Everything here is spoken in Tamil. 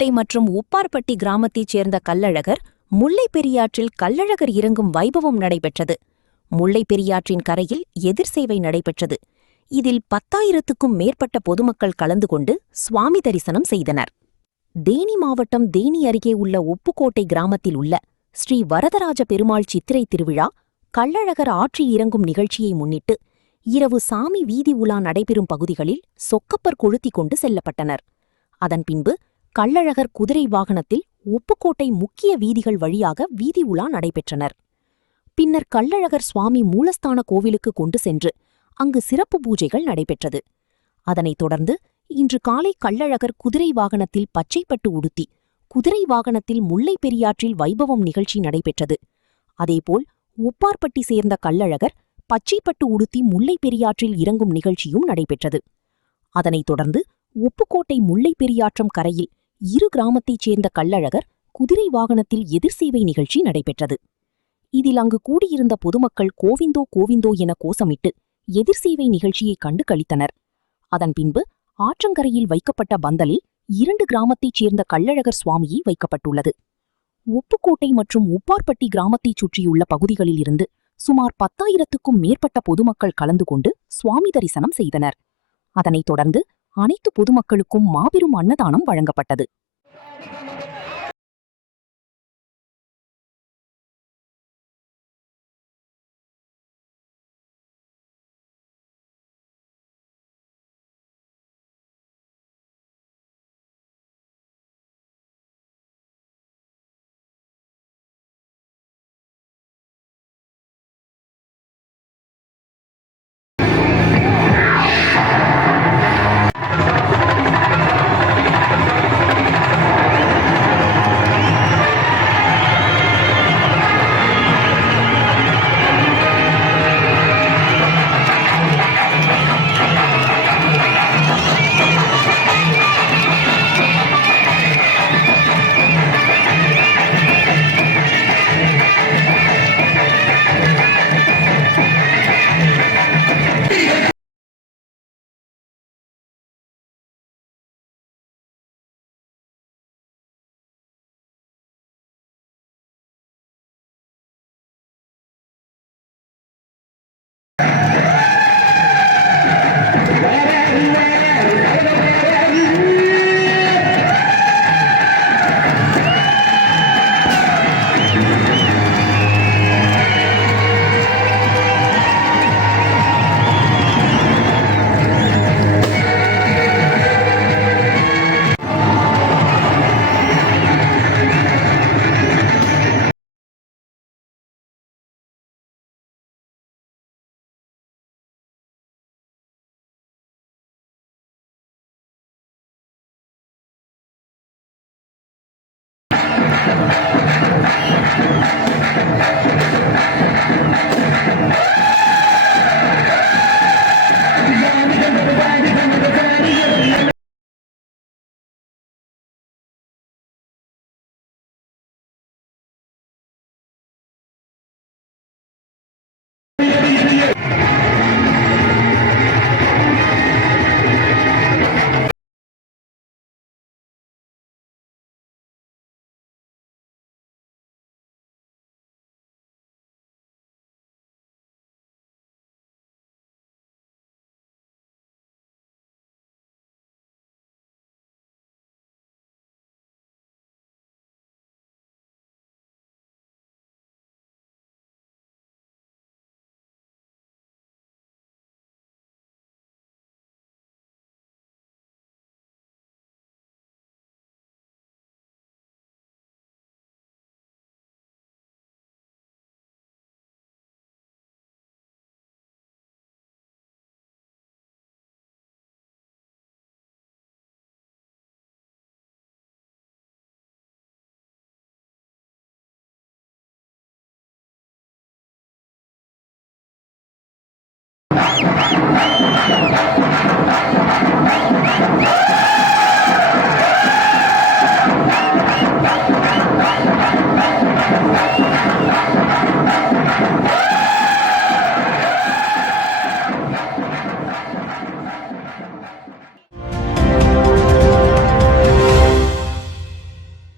உப்புக்கோட்டை மற்றும் உப்பார்பட்டி கிராமத்தைச் சேர்ந்த கள்ளழகர் முல்லைப் பெரியாற்றில் கள்ளழகர் இறங்கும் வைபவம் நடைபெற்றது. முல்லைப் பெரியாற்றின் கரையில் எதிர்சேவை நடைபெற்றது. இதில் 10,000க்கும் மேற்பட்ட பொதுமக்கள் கலந்து கொண்டு சுவாமி தரிசனம் செய்தனர். தேனி மாவட்டம் தேனி அருகே உள்ள உப்புக்கோட்டை கிராமத்தில் உள்ள ஸ்ரீ வரதராஜ பெருமாள் சித்திரை திருவிழா கள்ளழகர் ஆற்றில் இறங்கும் நிகழ்ச்சியை முன்னிட்டு இரவு சாமி வீதி உலா நடைபெறும் பகுதிகளில் சொக்கப்பர் கொளுத்திக் கொண்டு செல்லப்பட்டனர். அதன் பின்பு கள்ளழகர் குதிரை வாகனத்தில் உப்புக்கோட்டை முக்கிய வீதிகள் வழியாக வீதி உலா நடைபெற்றனர். பின்னர் கள்ளழகர் சுவாமி மூலஸ்தான கோவிலுக்கு கொண்டு சென்று அங்கு சிறப்பு பூஜைகள் நடைபெற்றது. அதனைத் தொடர்ந்து இன்று காலை கள்ளழகர் குதிரை வாகனத்தில் பச்சைப்பட்டு உடுத்தி குதிரை வாகனத்தில் முல்லைப் பெரியாற்றில் வைபவம் நிகழ்ச்சி நடைபெற்றது. அதேபோல் உப்பார்பட்டி சேர்ந்த கள்ளழகர் பச்சைப்பட்டு உடுத்தி முல்லைப் பெரியாற்றில் இறங்கும் நிகழ்ச்சியும் நடைபெற்றது. அதனைத் தொடர்ந்து உப்புக்கோட்டை முல்லைப் பெரியாற்றம் கரையில் இரு கிராமத்தைச் சேர்ந்த கள்ளழகர் குதிரை வாகனத்தில் எதிர்சேவை நிகழ்ச்சி நடைபெற்றது. இதில் அங்கு கூடியிருந்த பொதுமக்கள் கோவிந்தோ கோவிந்தோ என கோஷமிட்டு எதிர்சேவை நிகழ்ச்சியை கண்டு களித்தனர். அதன் பின்பு ஆற்றங்கரையில் வைக்கப்பட்ட பந்தலில் 2 கிராமத்தைச் சேர்ந்த கள்ளழகர் சுவாமியை வைக்கப்பட்டுள்ளது. உப்புக்கோட்டை மற்றும் உப்பார்பட்டி கிராமத்தைச் சுற்றியுள்ள பகுதிகளில் இருந்து சுமார் 10,000க்கும் மேற்பட்ட பொதுமக்கள் கலந்து கொண்டு சுவாமி தரிசனம் செய்தனர். அதனைத் தொடர்ந்து அனைத்து பொதுமக்களுக்கும் மாபெரும் அன்னதானம் வழங்கப்பட்டது.